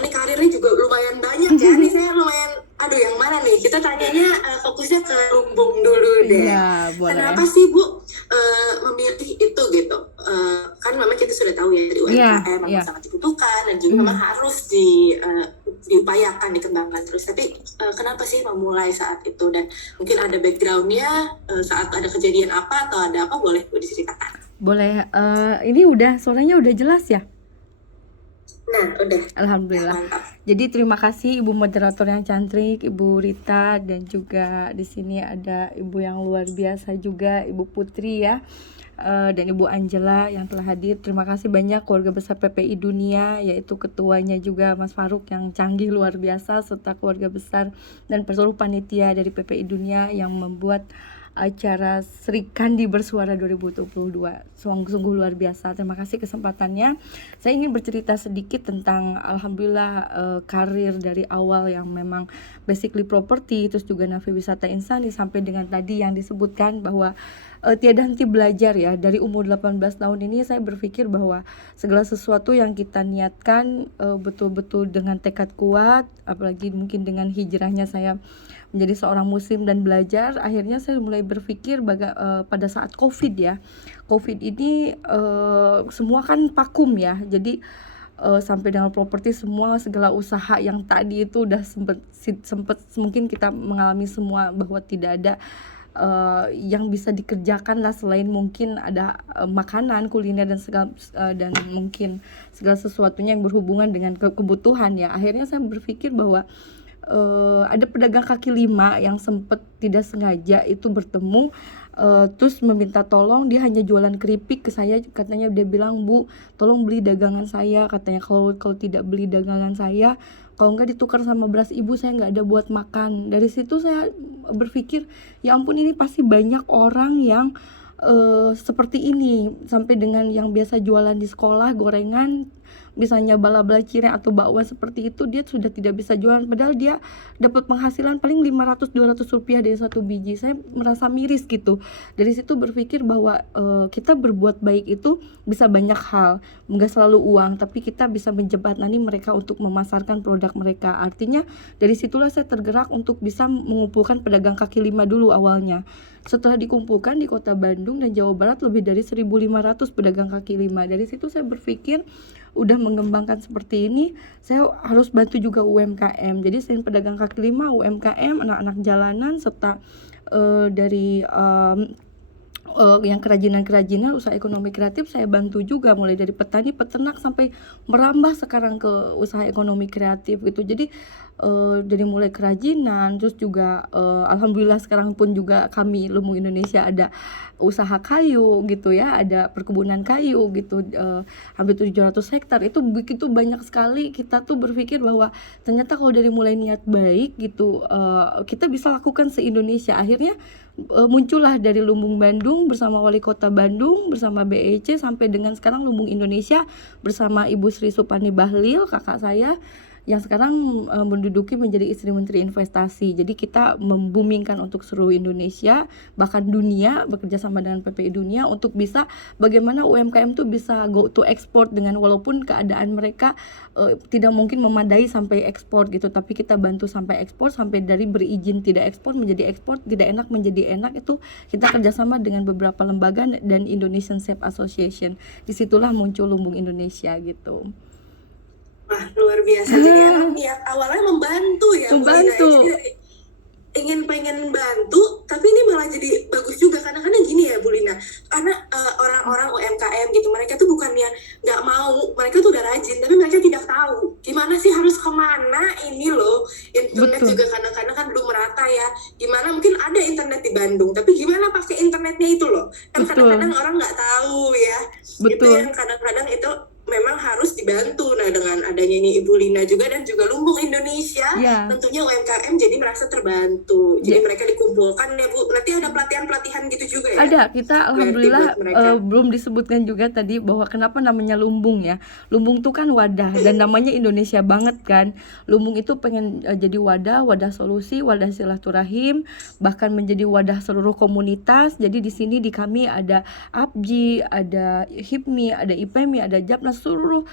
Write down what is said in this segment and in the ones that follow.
nih karirnya juga lumayan banyak ya. Nih saya lumayan, aduh yang mana nih? Kita tanyanya fokusnya ke lumbung dulu deh. Iya, Kenapa boleh. sih Bu memilih itu gitu? Kan memang kita sudah tahu ya dari Iya, UMKM memang iya. sangat dibutuhkan dan juga memang harus diupayakan dikembangkan terus. Tapi kenapa sih memulai saat itu, dan mungkin ada backgroundnya saat ada kejadian apa atau ada apa, boleh Bu diceritakan? Boleh. Ini udah suaranya udah jelas ya? Nah, udah. Ya, Alhamdulillah. mantap. Jadi terima kasih Ibu moderator yang cantik, Ibu Rita, dan juga di sini ada Ibu yang luar biasa juga, Ibu Putri ya. Dan Ibu Angela yang telah hadir. Terima kasih banyak keluarga besar PPI Dunia, yaitu ketuanya juga Mas Faruk yang canggih luar biasa, serta keluarga besar dan seluruh panitia dari PPI Dunia yang membuat acara Sri Kandi Bersuara 2022. Sungguh luar biasa. Terima kasih kesempatannya. Saya ingin bercerita sedikit tentang alhamdulillah karir dari awal yang memang basically property, terus juga Nafi Wisata Insani, sampai dengan tadi yang disebutkan bahwa tiada henti belajar ya. Dari umur 18 tahun ini saya berpikir bahwa segala sesuatu yang kita niatkan betul-betul dengan tekad kuat, apalagi mungkin dengan hijrahnya saya menjadi seorang muslim dan belajar, akhirnya saya mulai berpikir pada saat COVID ya. COVID ini semua kan vakum ya. Jadi sampai dengan properti, semua segala usaha yang tadi itu udah sempet mungkin kita mengalami semua bahwa tidak ada yang bisa dikerjakan lah selain mungkin ada makanan, kuliner dan segala dan mungkin segala sesuatunya yang berhubungan dengan kebutuhan ya. Akhirnya saya berpikir bahwa ada pedagang kaki lima yang sempat tidak sengaja itu bertemu, terus meminta tolong. Dia hanya jualan keripik ke saya, katanya dia bilang, "Bu, tolong beli dagangan saya," katanya. Kalau tidak beli dagangan saya, kalau enggak ditukar sama beras ibu, saya nggak ada buat makan. Dari situ saya berpikir, ya ampun, ini pasti banyak orang yang seperti ini, sampai dengan yang biasa jualan di sekolah gorengan, misalnya bala-bala cireng atau bakwan seperti itu, dia sudah tidak bisa jualan, padahal dia dapat penghasilan paling 500-200 rupiah dari satu biji. Saya merasa miris gitu. Dari situ berpikir bahwa kita berbuat baik itu bisa banyak hal, nggak selalu uang, tapi kita bisa menjembatani mereka untuk memasarkan produk mereka. Artinya dari situlah saya tergerak untuk bisa mengumpulkan pedagang kaki lima dulu awalnya. Setelah dikumpulkan di kota Bandung dan Jawa Barat lebih dari 1.500 pedagang kaki lima. Dari situ saya berpikir, udah mengembangkan seperti ini, saya harus bantu juga UMKM. Jadi selain pedagang kaki lima, UMKM, anak-anak jalanan, serta dari yang kerajinan usaha ekonomi kreatif saya bantu juga, mulai dari petani, peternak, sampai merambah sekarang ke usaha ekonomi kreatif gitu. Jadi dari mulai kerajinan, terus juga alhamdulillah sekarang pun juga kami Lumbung Indonesia ada usaha kayu gitu ya, ada perkebunan kayu gitu, hampir 700 hektar. Itu begitu banyak sekali. Kita tuh berpikir bahwa ternyata kalau dari mulai niat baik gitu, kita bisa lakukan se-Indonesia. Akhirnya muncullah dari Lumbung Bandung bersama Wali Kota Bandung, bersama BEC, sampai dengan sekarang Lumbung Indonesia bersama Ibu Sri Supani Bahlil, kakak saya, yang sekarang menduduki menjadi istri Menteri Investasi. Jadi kita membumingkan untuk seluruh Indonesia, bahkan dunia, bekerja sama dengan PPI Dunia untuk bisa bagaimana UMKM tuh bisa go to export, dengan walaupun keadaan mereka tidak mungkin memadai sampai ekspor gitu, tapi kita bantu sampai ekspor, sampai dari berizin tidak ekspor menjadi ekspor, tidak enak menjadi enak. Itu kita kerjasama dengan beberapa lembaga dan Indonesian Chef Association. Disitulah muncul Lumbung Indonesia gitu. Wah, luar biasa. Jadi emang niat awalnya membantu ya, Bu Lina. Membantu. Jadi pengen bantu, tapi ini malah jadi bagus juga. Kadang-kadang gini ya, Bu Lina, karena orang-orang UMKM gitu, mereka tuh bukannya nggak mau, mereka tuh udah rajin, tapi mereka tidak tahu gimana sih harus kemana. Ini loh, internet Betul. juga kadang-kadang kan belum merata ya. Gimana mungkin ada internet di Bandung, tapi gimana pakai internetnya itu loh, kan kadang-kadang orang nggak tahu ya. Itu yang Betul. kadang-kadang itu memang harus dibantu. Nah, dengan adanya ini Ibu Lina juga dan juga Lumbung Indonesia, Ya. tentunya UMKM jadi merasa terbantu. Jadi Ya. mereka dikumpulkan ya, Bu. Nanti ada pelatihan-pelatihan gitu juga ya? Ada, kita alhamdulillah belum disebutkan juga tadi bahwa kenapa namanya lumbung ya. Lumbung tuh kan wadah, dan namanya Indonesia banget kan. Lumbung itu pengen jadi wadah solusi, wadah silaturahim, bahkan menjadi wadah seluruh komunitas. Jadi di sini di kami ada APJI, ada HIPMI, ada IPMI, ada JAPNAS, seluruh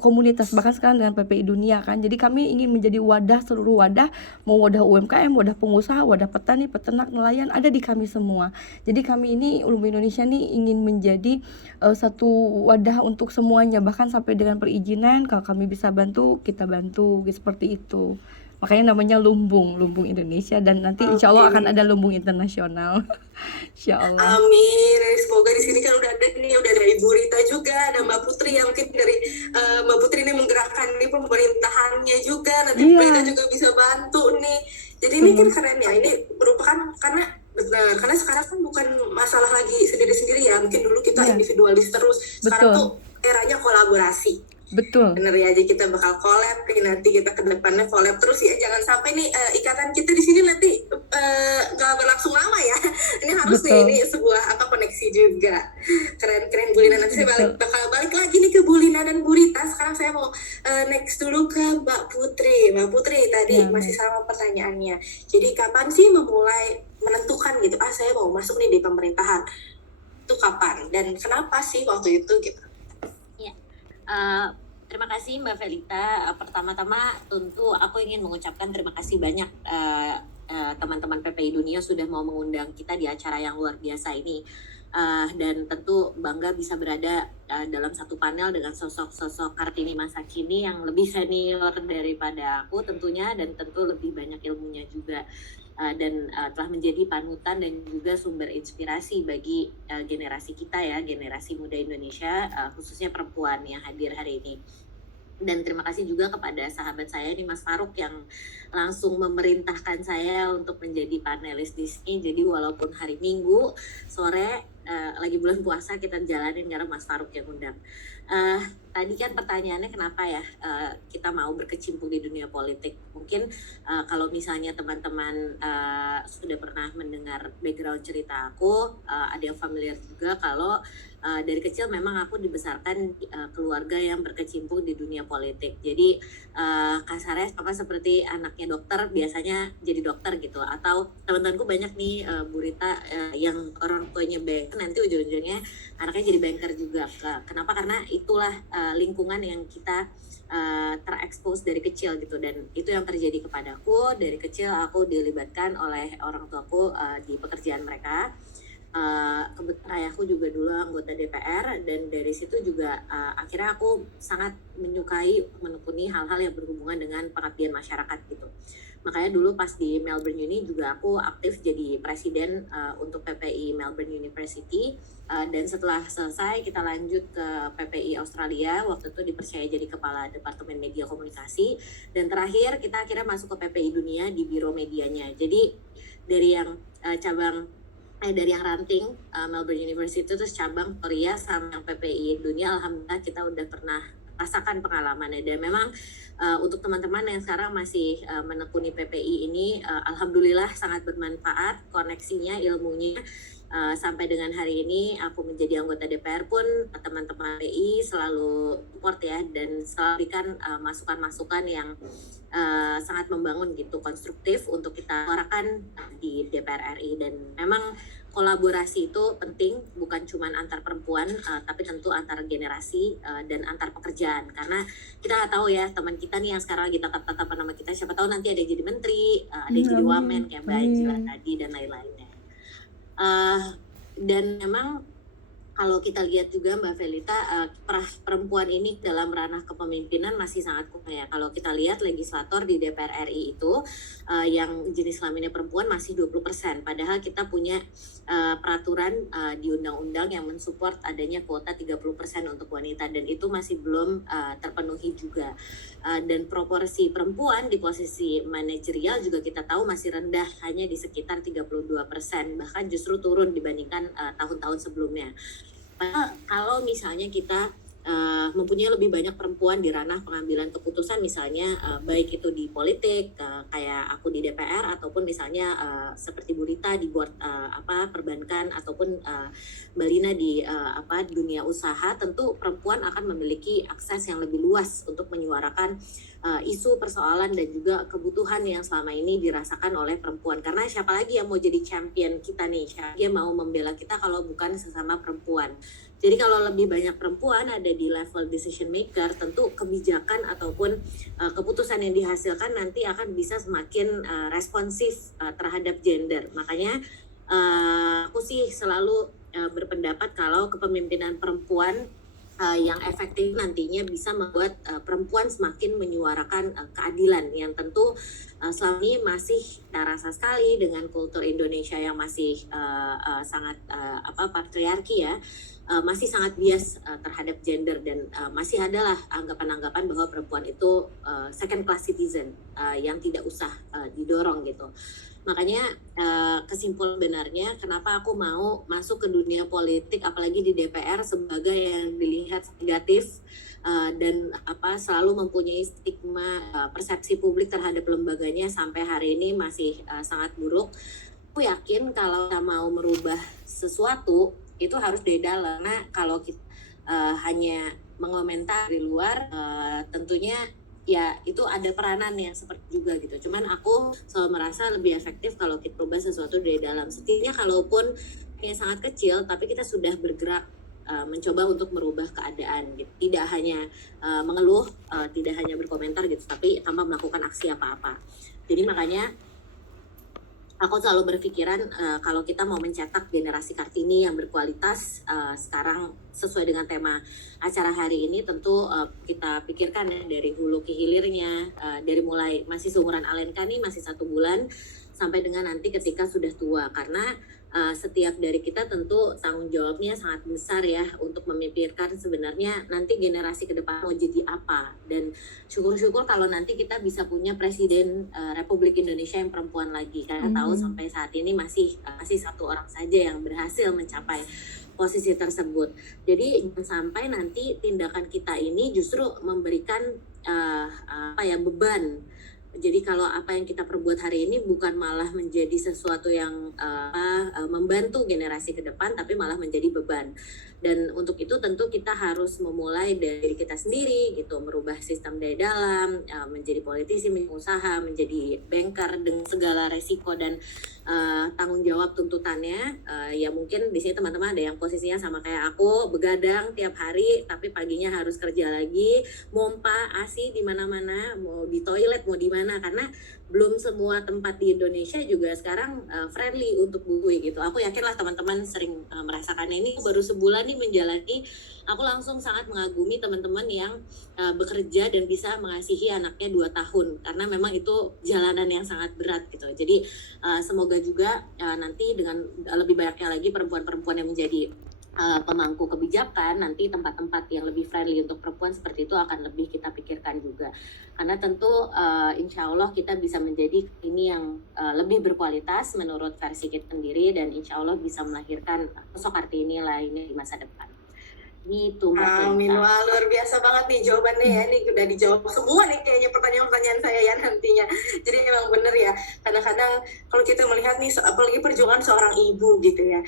komunitas, bahkan sekarang dengan PPI Dunia kan. Jadi kami ingin menjadi wadah, seluruh wadah, mau wadah UMKM, wadah pengusaha, wadah petani, peternak, nelayan, ada di kami semua. Jadi kami ini Ulumba Indonesia nih ingin menjadi satu wadah untuk semuanya, bahkan sampai dengan perizinan kalau kami bisa bantu, kita bantu, seperti itu. Makanya namanya Lumbung Indonesia, dan nanti insya Allah akan ada Lumbung internasional. Insya Allah. Amin. Semoga di sini kan udah ada nih, udah ada Ibu Rita juga, ada Mbak Putri yang mungkin dari Mbak Putri ini menggerakkan nih pemerintahannya juga. Nanti Iya. Mbak Rita juga bisa bantu nih. Jadi ini kan keren ya. Ini merupakan karena sekarang kan bukan masalah lagi sendiri-sendiri ya. Mungkin dulu kita Iya. individualis terus. Sekarang Betul. tuh eranya kolaborasi. Betul. Bener ya, jadi kita bakal collab nih, nanti kita ke depannya collab terus ya. Jangan sampai nih ikatan kita di sini nanti nggak berlangsung lama ya. Ini harus nih, Betul. ini sebuah koneksi juga. Keren Bu Lina. Nanti saya bakal balik lagi nih ke Bu Lina dan Bu Rita. Sekarang saya mau next dulu ke Mbak Putri. Mbak Putri tadi Ya, masih sama pertanyaannya. Jadi kapan sih memulai menentukan gitu, saya mau masuk nih di pemerintahan? Itu kapan dan kenapa sih waktu itu gitu? Terima kasih Mbak Felita. Pertama-tama tentu aku ingin mengucapkan terima kasih banyak teman-teman PPI Dunia sudah mau mengundang kita di acara yang luar biasa ini. Dan tentu bangga bisa berada dalam satu panel dengan sosok-sosok Kartini masa kini yang lebih senior daripada aku tentunya, dan tentu lebih banyak ilmunya juga. Dan telah menjadi panutan dan juga sumber inspirasi bagi generasi kita ya, generasi muda Indonesia, khususnya perempuan yang hadir hari ini. Dan terima kasih juga kepada sahabat saya nih Mas Faruk yang langsung memerintahkan saya untuk menjadi panelis di sini. Jadi walaupun hari Minggu sore lagi bulan puasa kita jalanin karena Mas Faruk yang undang. Tadi kan pertanyaannya kenapa ya kita mau berkecimpung di dunia politik. Mungkin kalau misalnya teman-teman sudah pernah mendengar background cerita aku, ada yang familiar juga kalau dari kecil memang aku dibesarkan keluarga yang berkecimpung di dunia politik. Jadi kasarnya sama seperti anaknya dokter biasanya jadi dokter gitu. Atau teman-temanku banyak nih Bu Rita yang orang tuanya banker, nanti ujung-ujungnya anaknya jadi banker juga. Kenapa? Karena itulah lingkungan yang kita terekspos dari kecil gitu, dan itu yang terjadi kepadaku. Dari kecil aku dilibatkan oleh orang tuaku di pekerjaan mereka. Kebetulan ayahku juga dulu anggota DPR, dan dari situ juga akhirnya aku sangat menyukai menekuni hal-hal yang berhubungan dengan pengabdian masyarakat gitu. Makanya dulu pas di Melbourne Uni juga aku aktif jadi presiden untuk PPI Melbourne University, dan setelah selesai kita lanjut ke PPI Australia, waktu itu dipercaya jadi kepala Departemen Media Komunikasi, dan terakhir kita akhirnya masuk ke PPI Dunia di Biro Medianya. Jadi dari yang dari yang ranting Melbourne University terus cabang Korea sama yang PPI Dunia, alhamdulillah kita udah pernah rasakan pengalamannya. Dan memang untuk teman-teman yang sekarang masih menekuni PPI ini, alhamdulillah sangat bermanfaat koneksinya, ilmunya. Sampai dengan hari ini aku menjadi anggota DPR pun teman-teman PPI selalu support ya, dan selalu berikan masukan-masukan yang sangat membangun gitu, konstruktif untuk kita suarakan di DPR RI. Dan memang kolaborasi itu penting, bukan cuma antar perempuan tapi tentu antar generasi dan antar pekerjaan, karena kita nggak tahu ya teman kita nih yang sekarang lagi tatap-tatapan nama kita, siapa tahu nanti ada yang jadi menteri, ada yang jadi wamen kayak Mbak Angela tadi dan lain-lainnya. Dan memang kalau kita lihat juga Mbak Felita, perempuan ini dalam ranah kepemimpinan masih sangat kurang ya. Kalau kita lihat legislator di DPR RI itu yang jenis kelaminnya perempuan masih 20%. Padahal kita punya peraturan di undang-undang yang mensupport adanya kuota 30% untuk wanita, dan itu masih belum terpenuhi juga. Dan proporsi perempuan di posisi manajerial juga kita tahu masih rendah, hanya di sekitar 32%, bahkan justru turun dibandingkan tahun-tahun sebelumnya. Kalau misalnya kita mempunyai lebih banyak perempuan di ranah pengambilan keputusan, misalnya baik itu di politik kayak aku di DPR, ataupun misalnya seperti Bu Rita di board perbankan, ataupun Mbak Lina di dunia usaha, tentu perempuan akan memiliki akses yang lebih luas untuk menyuarakan isu, persoalan, dan juga kebutuhan yang selama ini dirasakan oleh perempuan. Karena siapa lagi yang mau jadi champion kita nih, siapa yang mau membela kita kalau bukan sesama perempuan. Jadi kalau lebih banyak perempuan ada di level decision maker, tentu kebijakan ataupun keputusan yang dihasilkan nanti akan bisa semakin responsif terhadap gender. Makanya aku sih selalu berpendapat kalau kepemimpinan perempuan yang efektif nantinya bisa membuat perempuan semakin menyuarakan keadilan yang tentu selama ini masih terasa sekali dengan kultur Indonesia yang masih sangat patriarki ya, masih sangat bias terhadap gender, dan masih adalah anggapan-anggapan bahwa perempuan itu second class citizen yang tidak usah didorong gitu. Makanya kesimpulan benarnya kenapa aku mau masuk ke dunia politik apalagi di DPR sebagai yang dilihat negatif dan selalu mempunyai stigma persepsi publik terhadap lembaganya sampai hari ini masih sangat buruk. Aku yakin kalau kita mau merubah sesuatu itu harus dari dalam. Nah, kalau kita hanya mengomentar di luar, tentunya ya itu ada peranan yang seperti juga gitu. Cuman aku selalu merasa lebih efektif kalau kita ubah sesuatu dari dalam. Setidaknya kalaupun yang sangat kecil, tapi kita sudah bergerak mencoba untuk merubah keadaan gitu. Tidak hanya mengeluh, tidak hanya berkomentar gitu, tapi tanpa melakukan aksi apa-apa. Jadi makanya aku selalu berpikiran kalau kita mau mencetak generasi Kartini yang berkualitas sekarang sesuai dengan tema acara hari ini, tentu kita pikirkan ya dari hulu ke hilirnya, dari mulai masih seumuran Alenka nih masih 1 bulan sampai dengan nanti ketika sudah tua, karena setiap dari kita tentu tanggung jawabnya sangat besar ya untuk memikirkan sebenarnya nanti generasi ke depan mau jadi apa. Dan syukur-syukur kalau nanti kita bisa punya presiden Republik Indonesia yang perempuan lagi, karena tahu sampai saat ini masih 1 orang saja yang berhasil mencapai posisi tersebut. Jadi jangan sampai nanti tindakan kita ini justru memberikan beban. Jadi kalau apa yang kita perbuat hari ini bukan malah menjadi sesuatu yang membantu generasi ke depan, tapi malah menjadi beban. Dan untuk itu tentu kita harus memulai dari diri kita sendiri gitu, merubah sistem dari dalam, menjadi politisi, pengusaha, menjadi banker dengan segala resiko dan tanggung jawab tuntutannya. Ya mungkin di sini teman-teman ada yang posisinya sama kayak aku, begadang tiap hari tapi paginya harus kerja lagi, mompa ASI di mana-mana, mau di toilet mau di mana, karena belum semua tempat di Indonesia juga sekarang friendly untuk bubui gitu. Aku yakin lah teman-teman sering merasakan ini. Baru sebulan nih menjalani, aku langsung sangat mengagumi teman-teman yang bekerja dan bisa mengasihi anaknya 2 tahun, karena memang itu jalanan yang sangat berat gitu. Jadi semoga juga nanti dengan lebih banyaknya lagi perempuan-perempuan yang menjadi pemangku kebijakan, nanti tempat-tempat yang lebih friendly untuk perempuan seperti itu akan lebih kita pikirkan juga. Karena tentu insya Allah kita bisa menjadi ini yang lebih berkualitas menurut versi kita sendiri, dan insya Allah bisa melahirkan sosok Kartini lainnya di masa depan. Gitu Mbak Fenita. Amin, wah luar biasa banget nih jawabannya ya. Nih udah dijawab semua nih kayaknya pertanyaan-pertanyaan saya ya nantinya. Jadi emang bener ya, kadang-kadang kalau kita melihat nih apalagi perjuangan seorang ibu gitu ya,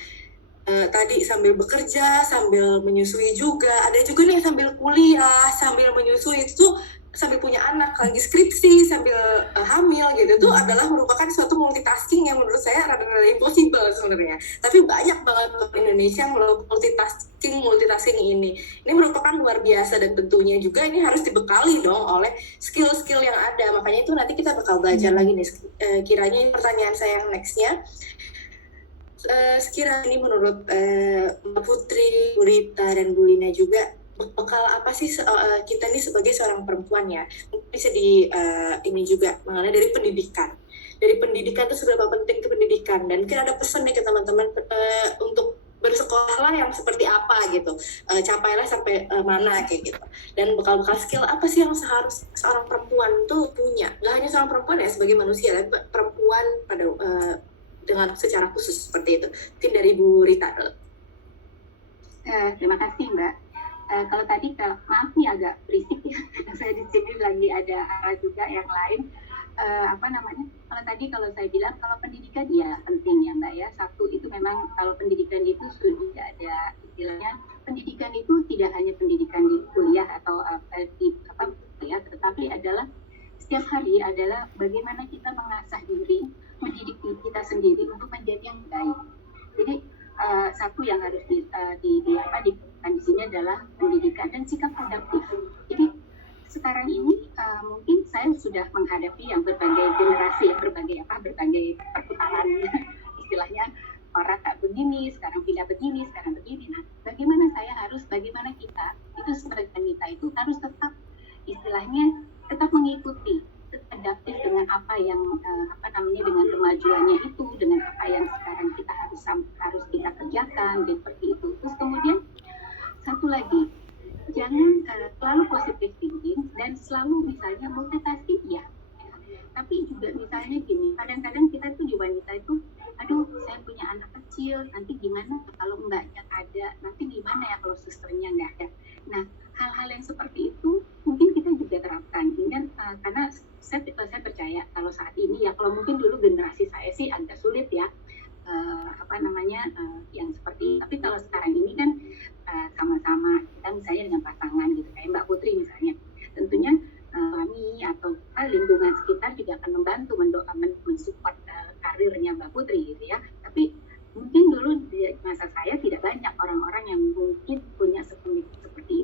tadi sambil bekerja, sambil menyusui juga, ada juga nih sambil kuliah, sambil menyusui itu, sambil punya anak, lagi skripsi, sambil hamil gitu, itu adalah merupakan suatu multitasking yang menurut saya rada-rada impossible sebenarnya. Tapi banyak banget di Indonesia yang multitasking ini. Ini merupakan luar biasa, dan tentunya juga ini harus dibekali dong oleh skill-skill yang ada. Makanya itu nanti kita bakal belajar lagi nih. Kiranya pertanyaan saya yang nextnya, sekiranya ini menurut Mbak Putri, Bu Rita, dan Bu Lina juga, bekal apa sih kita ini sebagai seorang perempuan ya, mungkin bisa ini juga mengenai dari pendidikan. Dari pendidikan itu seberapa penting ke pendidikan, dan mungkin ada pesan nih ke teman-teman untuk bersekolah yang seperti apa gitu, capailah sampai mana kayak gitu. Dan bekal-bekal skill apa sih yang seharusnya seorang perempuan tuh punya, nggak hanya seorang perempuan ya sebagai manusia, tapi perempuan pada dengan secara khusus seperti itu. Mungkin dari Bu Rita dulu. Terima kasih Mbak. Kalau tadi, maaf nih agak berisik ya, saya di sini lagi ada arah juga yang lain. Kalau saya bilang kalau pendidikan ya penting ya Mbak ya. Satu itu memang kalau pendidikan itu sudah ada istilahnya, pendidikan itu tidak hanya pendidikan di kuliah atau tetapi adalah setiap hari adalah bagaimana kita mengasah diri, mendidik kita sendiri untuk menjadi yang baik. Jadi satu yang harus dilakukan di sini adalah pendidikan dan sikap adaptif. Jadi sekarang ini mungkin saya sudah menghadapi yang berbagai generasi, berbagai perputaran istilahnya, orang tak begini, sekarang pindah begini, sekarang begini. Nah, bagaimana kita itu sebagai wanita itu harus tetap istilahnya tetap mengikuti, tetap adaptif dengan apa yang dengan kemajuannya itu, dengan apa yang sekarang kita harus kita kerjakan dan seperti itu. Terus kemudian satu lagi, jangan selalu positive thinking dan selalu misalnya multitasking ya. Tapi juga misalnya gini, kadang-kadang kita tuh di wanita itu, aduh saya punya anak kecil, nanti gimana kalau mbaknya ada, nanti gimana ya kalau susternya nggak ada. Nah, hal-hal yang seperti itu mungkin kita juga terapkan. Dan karena saya percaya kalau saat ini ya, kalau mungkin dulu generasi saya sih agak sulit ya, yang seperti. Tapi kalau sekarang ini kan sama-sama kita misalnya dengan pasangan gitu, kayak Mbak Putri misalnya, tentunya kami atau lingkungan sekitar juga akan membantu mensupport karirnya Mbak Putri gitu ya. Tapi mungkin dulu di masa saya tidak banyak orang-orang yang mungkin punya seperti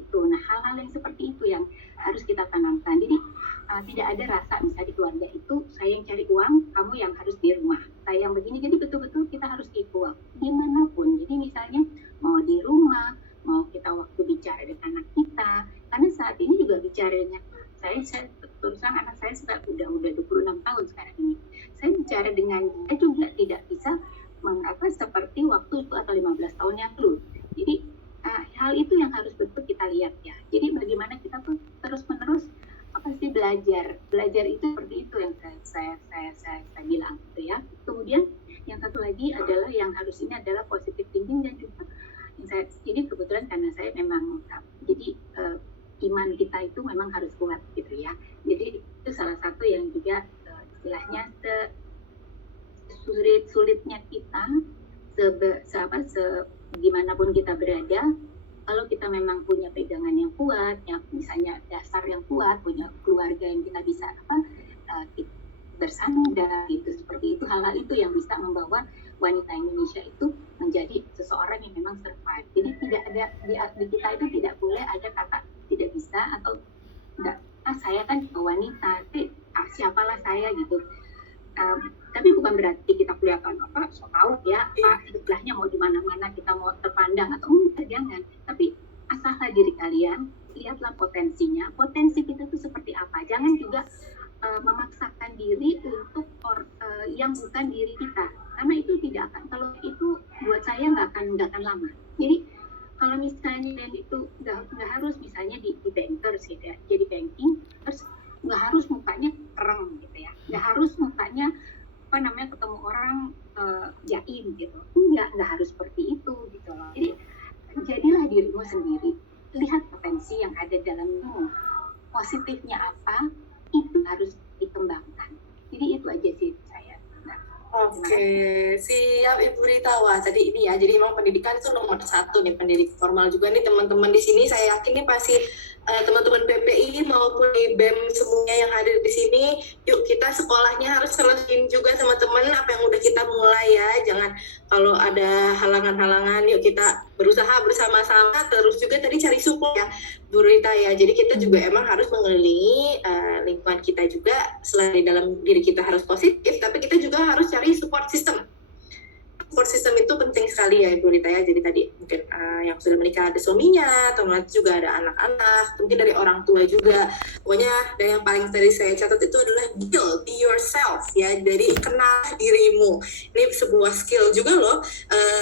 itu. Nah, hal-hal yang seperti itu yang harus kita tanamkan. Jadi tidak ada rasa misalnya di keluarga itu saya yang cari uang, kamu yang harus di rumah. Saya yang begini. Jadi betul-betul kita harus equal dimanapun. Jadi misalnya mau di rumah, mau kita waktu bicara dengan anak kita, karena saat ini juga bicaranya saya terus terang anak saya udah 26 tahun sekarang ini. Saya bicara dengan dia juga tidak bisa seperti waktu itu atau 15 tahun yang lalu. Jadi hal itu yang harus betul kita lihat ya. Jadi bagaimana kita tuh terus-menerus belajar. Belajar itu seperti itu yang saya bilang gitu ya. Kemudian yang satu lagi adalah yang harus ini adalah positive thinking dan juga jadi kebetulan karena saya memang iman kita itu memang harus kuat gitu ya. Jadi itu salah satu yang juga istilahnya sulitnya kita gimana pun kita berada, kalau kita memang punya pegangan yang kuat, ya misalnya dasar yang kuat, punya keluarga yang kita bisa bersandar gitu, seperti itu, hal-hal itu yang bisa membawa wanita Indonesia itu menjadi seseorang yang memang survive. Jadi tidak ada di kita itu tidak boleh ada kata tidak bisa atau enggak, saya kan wanita, siapalah saya gitu. Tapi bukan berarti kita kelihatan so tahu ya, sebelahnya mau di mana-mana kita mau terpandang atau jangan. Tapi asalkan diri kalian, lihatlah potensinya. Potensi kita itu seperti apa. Jangan juga memaksakan diri untuk yang bukan diri kita, karena itu tidak akan. Kalau itu buat saya nggak akan lama. Jadi kalau misalnya itu nggak harus misalnya di bankers gitu ya, jadi banking, terus nggak harus mukanya kereng gitu ya, nggak harus mukanya ketemu orang jaim gitu, nggak harus seperti itu gitu loh. Jadi jadilah dirimu sendiri, lihat potensi yang ada dalammu, positifnya apa, itu harus dikembangkan. Jadi itu aja sih saya. Oke, siap Ibu Rita. Wah, tadi ini ya, jadi memang pendidikan itu nomor satu nih, pendidik formal juga nih teman-teman di sini. Saya yakin nih pasti teman-teman PPI maupun di BEM semuanya yang hadir di sini, yuk kita sekolahnya harus selesain juga teman-teman apa yang udah kita mulai ya. Jangan kalau ada halangan-halangan, yuk kita berusaha bersama-sama. Terus juga tadi cari support ya, Bu Rita ya. Jadi kita juga emang harus mengelilingi lingkungan kita juga. Selain dalam diri kita harus positif, tapi kita juga harus cari support system. Support system itu penting sekali ya Ibu Rita ya. Jadi tadi mungkin yang sudah menikah ada suaminya, atau nanti juga ada anak-anak, mungkin dari orang tua juga. Pokoknya dan yang paling tadi saya catat itu adalah be yourself ya. Jadi kenal dirimu. Ini sebuah skill juga loh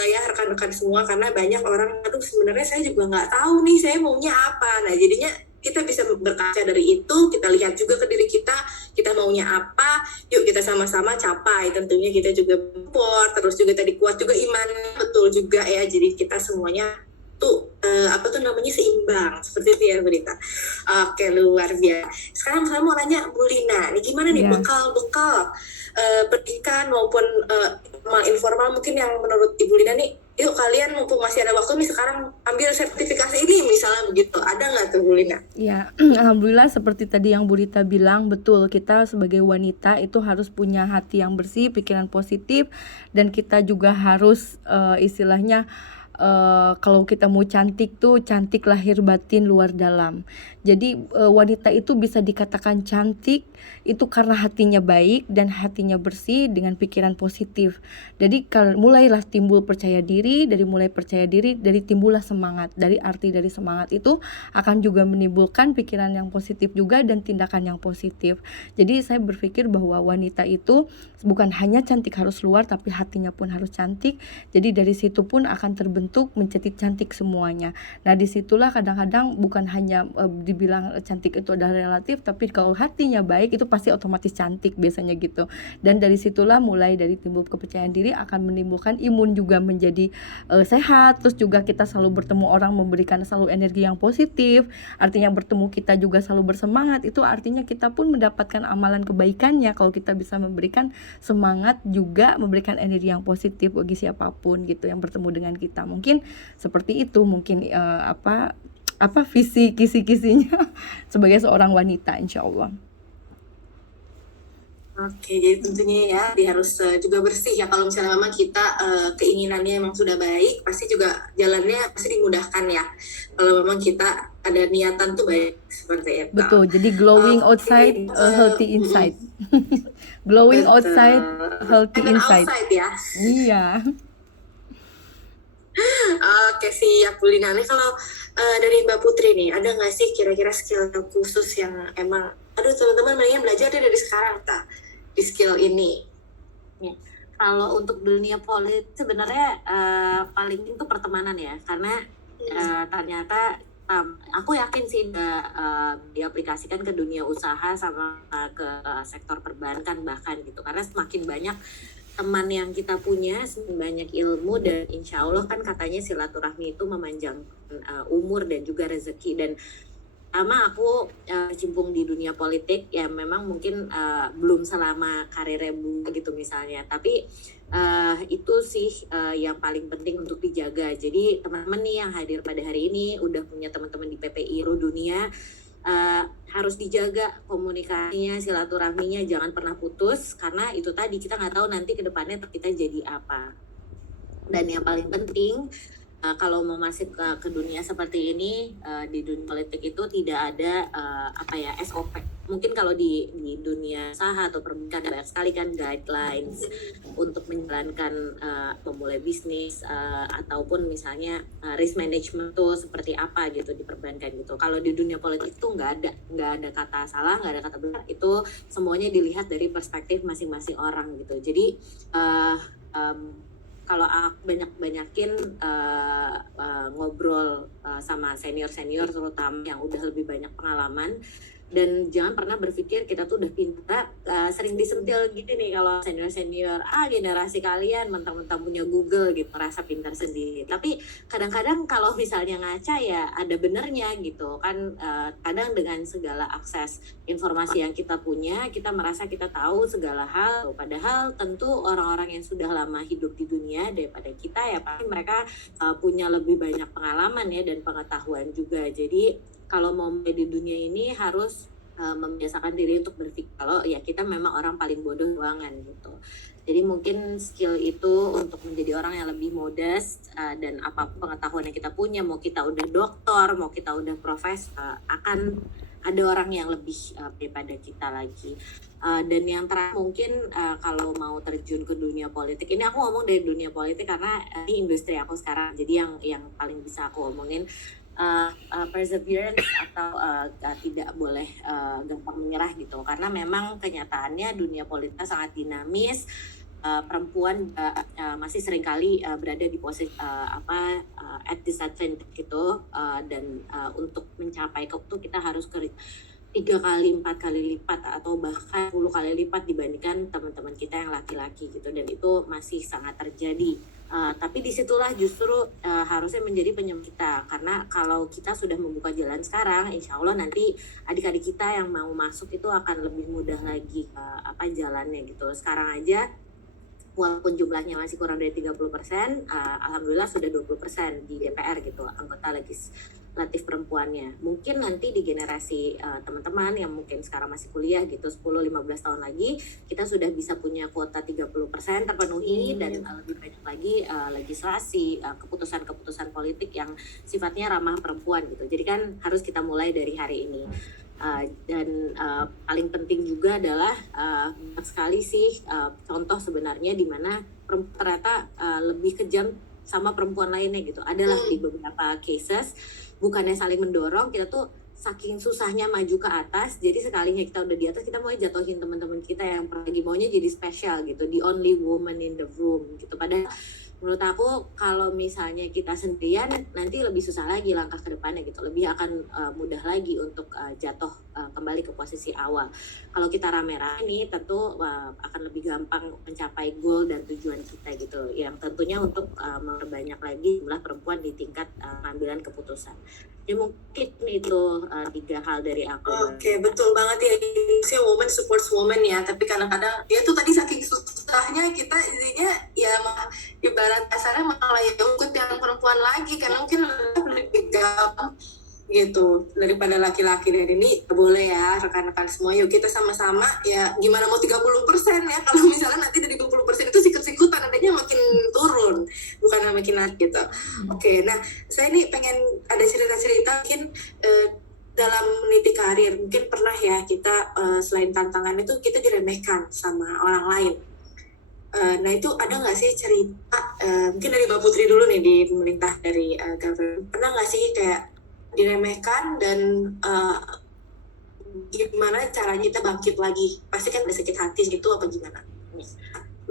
ya rekan-rekan semua, karena banyak orang aduh sebenarnya saya juga nggak tahu nih saya maunya apa. Nah jadinya kita bisa berkaca dari itu, kita lihat juga ke diri kita maunya apa, yuk kita sama-sama capai. Tentunya kita juga support, terus juga tadi kuat juga iman, betul juga ya. Jadi kita semuanya tuh seimbang, seperti itu ya Bu Rita. Oke, luar biasa. Sekarang saya mau nanya Bu Lina, nih gimana nih bekal pendidikan maupun informal mungkin yang menurut Ibu Lina nih yuk kalian mumpung masih ada waktu nih sekarang ambil sertifikasi ini misalnya begitu, ada nggak tuh Bu Lina? Ya, alhamdulillah seperti tadi yang Bu Rita bilang, betul, kita sebagai wanita itu harus punya hati yang bersih, pikiran positif, dan kita juga harus istilahnya kalau kita mau cantik tuh cantik lahir batin luar dalam. Jadi wanita itu bisa dikatakan cantik itu karena hatinya baik dan hatinya bersih dengan pikiran positif. Jadi mulailah timbul percaya diri, dari mulai percaya diri, dari timbullah semangat. Dari arti dari semangat itu akan juga menimbulkan pikiran yang positif juga dan tindakan yang positif. Jadi saya berpikir bahwa wanita itu bukan hanya cantik harus luar, tapi hatinya pun harus cantik. Jadi dari situ pun akan terbentuk menjadi cantik semuanya. Nah disitulah kadang-kadang bukan hanya dibilang cantik itu adalah relatif, tapi kalau hatinya baik itu pasti otomatis cantik biasanya gitu. Dan dari situlah mulai dari timbul kepercayaan diri akan menimbulkan imun juga menjadi sehat. Terus juga kita selalu bertemu orang memberikan selalu energi yang positif. Artinya bertemu kita juga selalu bersemangat. Itu artinya kita pun mendapatkan amalan kebaikannya kalau kita bisa memberikan semangat juga memberikan energi yang positif bagi siapapun gitu yang bertemu dengan kita. Mungkin seperti itu, mungkin visi kisi-kisinya sebagai seorang wanita, insya Allah. Oke, jadi tentunya ya dia harus juga bersih ya. Kalau misalnya memang kita keinginannya memang sudah baik, pasti juga jalannya pasti dimudahkan ya. Kalau memang kita ada niatan tuh baik seperti itu. Betul, jadi glowing outside, healthy inside. Glowing outside, healthy inside. Outside ya. Iya. Oke, siap Bu Lina. Nih kalau dari Mbak Putri nih, ada nggak sih kira-kira skill khusus yang emang, aduh teman-teman mendingan belajar deh dari sekarang tak di skill ini? Ya. Kalau untuk dunia politik sebenarnya paling itu pertemanan ya, karena ternyata aku yakin sih diaplikasikan ke dunia usaha sama ke sektor perbankan bahkan gitu, karena semakin banyak teman yang kita punya, semakin banyak ilmu, dan insya Allah kan katanya silaturahmi itu memanjangkan umur dan juga rezeki. Dan sama aku cimpung di dunia politik ya, memang mungkin belum selama karirnya Bu gitu misalnya, tapi itu sih yang paling penting untuk dijaga. Jadi teman-teman nih yang hadir pada hari ini udah punya teman-teman di PPI Dunia, harus dijaga komunikasinya, silaturahminya, jangan pernah putus, karena itu tadi kita nggak tahu nanti ke depannya kita jadi apa. Dan yang paling penting kalau mau masuk ke dunia seperti ini, di dunia politik itu tidak ada SOP. Mungkin kalau di dunia usaha atau perbankan banyak sekali kan guidelines untuk menjalankan memulai bisnis ataupun misalnya risk management tuh seperti apa gitu di perbankan gitu. Kalau di dunia politik itu nggak ada kata salah, nggak ada kata benar. Itu semuanya dilihat dari perspektif masing-masing orang gitu. Jadi kalau aku banyakin ngobrol sama senior terutama yang udah lebih banyak pengalaman, dan jangan pernah berpikir kita tuh udah pintar. Sering disentil gitu nih kalau senior generasi kalian mentang-mentang punya Google gitu, merasa pintar sendiri. Tapi kadang-kadang kalau misalnya ngaca ya ada benernya gitu kan. Kadang dengan segala akses informasi yang kita punya, kita merasa kita tahu segala hal, padahal tentu orang-orang yang sudah lama hidup di dunia daripada kita ya pasti mereka punya lebih banyak pengalaman ya dan pengetahuan juga. Jadi kalau mau di dunia ini harus membiasakan diri untuk berpikir kalau ya kita memang orang paling bodoh ruangan gitu. Jadi mungkin skill itu untuk menjadi orang yang lebih modest, dan apapun pengetahuan yang kita punya, mau kita udah doktor, mau kita udah profesor, akan ada orang yang lebih daripada kita lagi. Dan yang terakhir mungkin kalau mau terjun ke dunia politik, ini aku ngomong dari dunia politik karena ini industri aku sekarang, jadi yang paling bisa aku omongin, perseverance atau tidak boleh gampang menyerah gitu, karena memang kenyataannya dunia politik sangat dinamis. Perempuan masih seringkali berada di posisi at disadvantage gitu, dan untuk mencapai itu kita harus 3 kali 4 kali lipat atau bahkan 10 kali lipat dibandingkan teman-teman kita yang laki-laki gitu, dan itu masih sangat terjadi. Tapi disitulah justru harusnya menjadi penyemangat kita, karena kalau kita sudah membuka jalan sekarang, insya Allah nanti adik-adik kita yang mau masuk itu akan lebih mudah lagi jalannya gitu. Sekarang aja walaupun jumlahnya masih kurang dari 30%, alhamdulillah sudah 20% di DPR gitu anggota legislatif perempuannya. Mungkin nanti di generasi teman-teman yang mungkin sekarang masih kuliah gitu 10-15 tahun lagi kita sudah bisa punya kuota 30% terpenuhi dan lebih banyak lagi legislasi, keputusan-keputusan politik yang sifatnya ramah perempuan gitu. Jadi kan harus kita mulai dari hari ini. Dan paling penting juga adalah banyak sekali sih contoh sebenarnya di mana perempuan ternyata lebih kejam sama perempuan lainnya gitu. Adalah di beberapa cases bukannya saling mendorong, kita tuh saking susahnya maju ke atas, jadi sekalinya kita udah di atas kita mau jatuhin teman-teman kita yang lagi maunya jadi spesial gitu, the only woman in the room gitu. Padahal menurut aku kalau misalnya kita sendirian nanti lebih susah lagi langkah ke depannya gitu, lebih akan mudah lagi untuk jatuh kembali ke posisi awal. Kalau kita rame-rame nih tentu akan lebih gampang mencapai goal dan tujuan kita gitu, yang tentunya untuk memperbanyak lagi jumlah perempuan di tingkat pengambilan keputusan. Jadi mungkin itu 3 hal dari aku. Oke, betul banget ya. Indonesia woman supports woman ya. Tapi kadang-kadang dia tuh tadi saking susahnya kita jadinya ya ibarat kasarnya malah ya ikut yang perempuan lagi karena mungkin lebih gampang gitu daripada laki-laki. Dan ini boleh ya rekan-rekan semua, yuk kita sama-sama ya gimana mau 30% ya, kalau misalnya nanti dari 20% itu sikut-sikutan adanya makin turun bukan makin naik gitu. Oke, nah saya ini pengen ada cerita-cerita mungkin dalam meniti karir, mungkin pernah ya kita selain tantangan itu kita diremehkan sama orang lain. Nah itu ada nggak sih cerita mungkin dari Mbak Putri dulu nih di pemerintah dari government, pernah nggak sih kayak diremehkan dan gimana caranya kita bangkit lagi? Pasti kan ada sakit hati gitu apa gimana?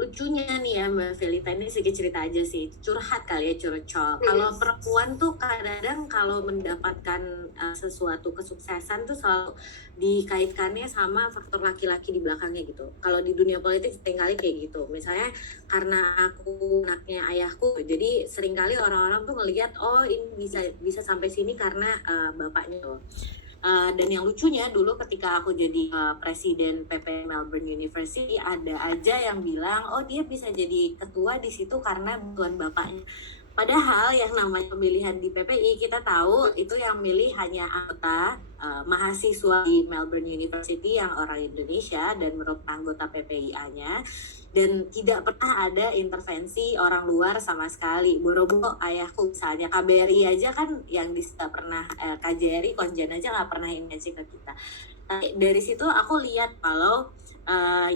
Lucunya nih ya Mbak Felita, ini sedikit cerita aja sih, curhat kali ya, curcol. Kalau perempuan tuh kadang-kadang kalau mendapatkan sesuatu kesuksesan tuh selalu dikaitkannya sama faktor laki-laki di belakangnya gitu. Kalau di dunia politik seringkali kayak gitu, misalnya karena aku anaknya ayahku, jadi seringkali orang-orang tuh ngelihat oh ini bisa sampai sini karena bapaknya tuh. Dan yang lucunya dulu ketika aku jadi presiden PP Melbourne University, ada aja yang bilang oh dia bisa jadi ketua di situ karena bantuan bapaknya. Padahal yang namanya pemilihan di PPI kita tahu itu yang milih hanya anggota mahasiswa di Melbourne University yang orang Indonesia dan merupakan anggota PPIA-nya, dan tidak pernah ada intervensi orang luar sama sekali. Boro-boro ayahku misalnya KBRI aja kan yang pernah KJRI Konjen aja nggak pernah intervensi ke kita. Dari situ aku lihat kalau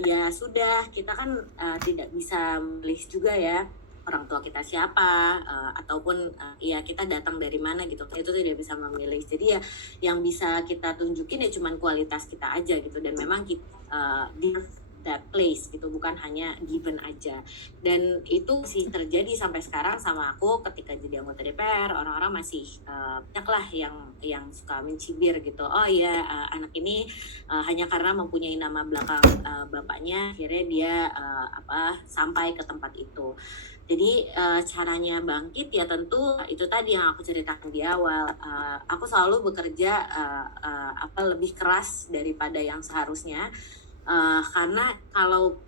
ya sudah kita kan tidak bisa milih juga ya orang tua kita siapa, ataupun ya kita datang dari mana gitu, itu tidak bisa memilih. Jadi ya yang bisa kita tunjukin ya cuman kualitas kita aja gitu, dan memang kita di that place gitu, bukan hanya given aja. Dan itu sih terjadi sampai sekarang sama aku ketika jadi anggota DPR, orang-orang masih banyak lah yang suka mencibir gitu, oh iya anak ini hanya karena mempunyai nama belakang bapaknya akhirnya dia sampai ke tempat itu. Jadi caranya bangkit ya tentu itu tadi yang aku ceritakan di awal. Aku selalu bekerja lebih keras daripada yang seharusnya, karena kalau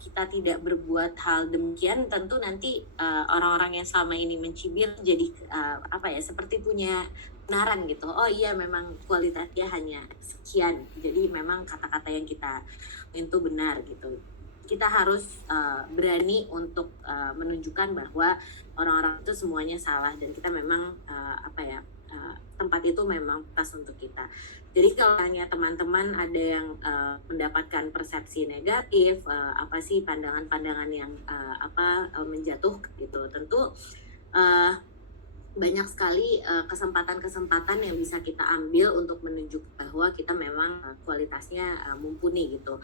kita tidak berbuat hal demikian tentu nanti orang-orang yang selama ini mencibir jadi seperti punya kebenaran gitu. Oh iya memang kualitasnya hanya sekian. Jadi memang kata-kata yang kita itu benar gitu. Kita harus berani untuk menunjukkan bahwa orang-orang itu semuanya salah dan kita memang tempat itu memang pas untuk kita. Jadi kalau hanya teman-teman ada yang mendapatkan persepsi negatif, apa sih pandangan-pandangan yang menjatuhkan gitu, tentu banyak sekali kesempatan-kesempatan yang bisa kita ambil untuk menunjukkan bahwa kita memang kualitasnya mumpuni gitu.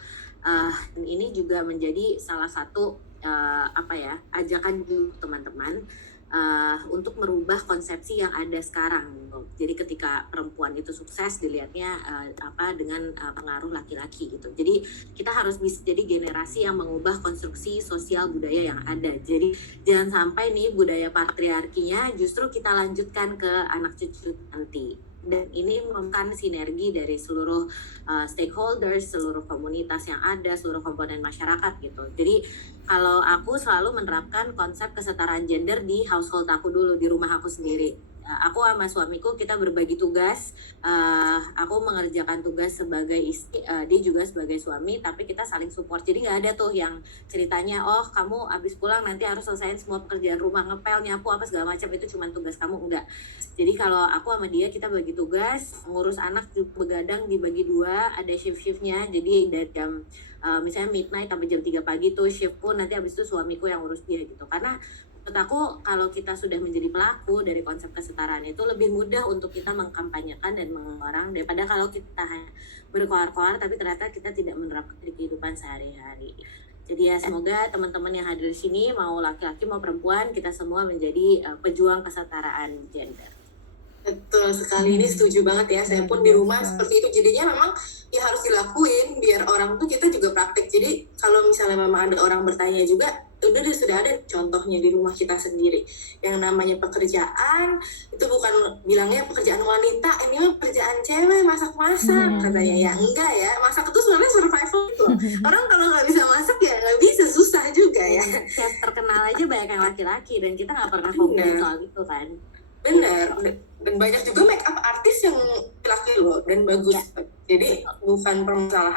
Dan ini juga menjadi salah satu ajakan juga teman-teman untuk merubah konsepsi yang ada sekarang gitu. Jadi ketika perempuan itu sukses dilihatnya dengan pengaruh laki-laki gitu. Jadi kita harus bisa jadi generasi yang mengubah konstruksi sosial budaya yang ada. Jadi jangan sampai nih budaya patriarkinya justru kita lanjutkan ke anak cucu nanti dan ini merupakan sinergi dari seluruh stakeholders, seluruh komunitas yang ada, seluruh komponen masyarakat gitu. Jadi kalau aku selalu menerapkan konsep kesetaraan gender di household aku dulu, di rumah aku sendiri. Aku sama suamiku kita berbagi tugas. Aku mengerjakan tugas sebagai istri, dia juga sebagai suami, tapi kita saling support. Jadi nggak ada tuh yang ceritanya, oh kamu abis pulang nanti harus selesaiin semua pekerjaan rumah, ngepel, nyapu apa segala macam, itu cuma tugas kamu. Enggak. Jadi kalau aku sama dia kita bagi tugas, ngurus anak juga begadang dibagi dua, ada shift-shiftnya. Jadi dari jam misalnya midnight sampai jam 3 pagi tuh shift pun, nanti abis itu suamiku yang urus dia gitu. Karena menurut aku kalau kita sudah menjadi pelaku dari konsep kesetaraan itu lebih mudah untuk kita mengkampanyekan dan mengeluarkan daripada kalau kita hanya berkoar-koar tapi ternyata kita tidak menerapkan di kehidupan sehari-hari. Jadi ya semoga teman-teman yang hadir di sini mau laki-laki mau perempuan kita semua menjadi pejuang kesetaraan gender. Betul sekali, ini setuju banget ya. Saya pun di rumah seperti itu. Jadinya memang ya harus dilakuin biar orang tuh kita juga praktek. Jadi kalau misalnya memang ada orang bertanya juga, sudah ada contohnya di rumah kita sendiri. Yang namanya pekerjaan itu bukan bilangnya pekerjaan wanita, ini mah pekerjaan cewek, masak-masak katanya. Ya enggak ya, masak itu sebenarnya survival gitu. Orang kalau nggak bisa masak ya nggak bisa, susah juga ya. Chef terkenal aja banyak yang laki-laki dan kita nggak pernah komplain soal itu kan. Benar, dan banyak juga make up artis yang laki loh dan bagus. Jadi bukan permasalahan